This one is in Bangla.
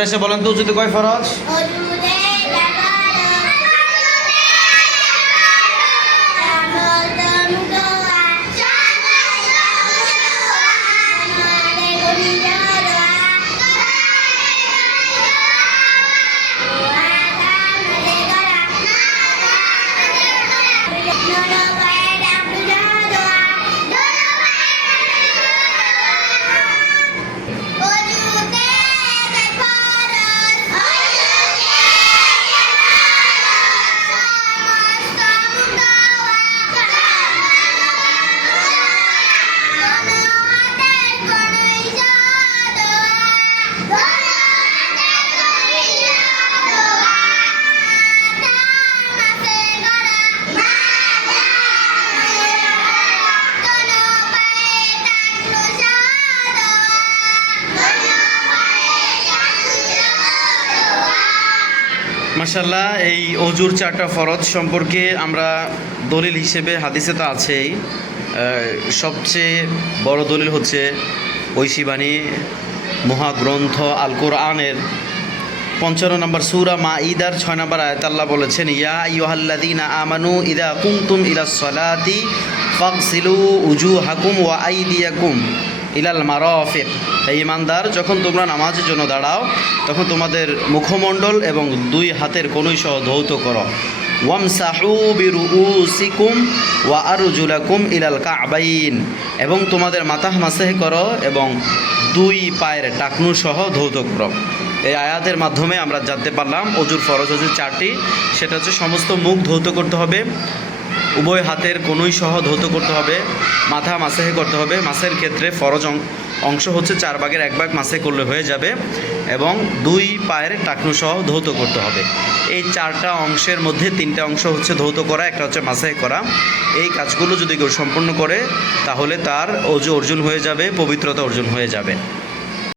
জোরে এসে বলেন তো উজুতে কয় ফরজ? মাশাআল্লাহ, এই অজুর 4টা ফরজ সম্পর্কে আমরা দলিল হিসেবে হাদিসে তো আছেই। সবচেয়ে বড় দলিল হচ্ছে ঐশী বাণী মহাগ্রন্থ আল কোরআনের 55 নম্বর সূরা মাঈদার 6 নম্বর আয়াত আল্লাহ বলেছেন, ইয়া আইয়ুহাল্লাযীনা আমানু ইযা কুমতুম ইলাস সালাতি ফাগসিলু উজুহাকুম ওয়া আইদিয়াকুম ইলাল মারাফিক। এই ইমানদার, যখন তোমরা নামাজের জন্য দাঁড়াও তখন তোমাদের মুখমণ্ডল এবং 2 হাতের কনুই সহ ধৌত করো। ওয়ামসাহু বিরুউসিকুম ওয়া আরজুলাকুম ইলাল কা'বাইন, এবং তোমাদের মাথা মাসেহ করো এবং 2 পায়ের টাকনু সহ ধৌত করো। এই আয়াতের মাধ্যমে আমরা জানতে পারলাম অজুর ফরজ হচ্ছে 4টি। সেটা হচ্ছে সমস্ত মুখ ধৌত করতে হবে, উভয় হাতের কনুই সহ ধৌত করতে হবে, মাথা মাসেহে করতে হবে। মাসের ক্ষেত্রে ফরজ অংশ হচ্ছে 4 ভাগের 1 ভাগ মাসে করলে হয়ে যাবে, এবং 2 পায়ের টাকনু সহ ধৌত করতে হবে। এই 4টা অংশের মধ্যে 3টা অংশ হচ্ছে ধৌত করা, একটা হচ্ছে মাসেহে করা। এই কাজগুলো যদি কেউ সম্পূর্ণ করে তাহলে তার অজু অর্জন হয়ে যাবে, পবিত্রতা অর্জন হয়ে যাবে।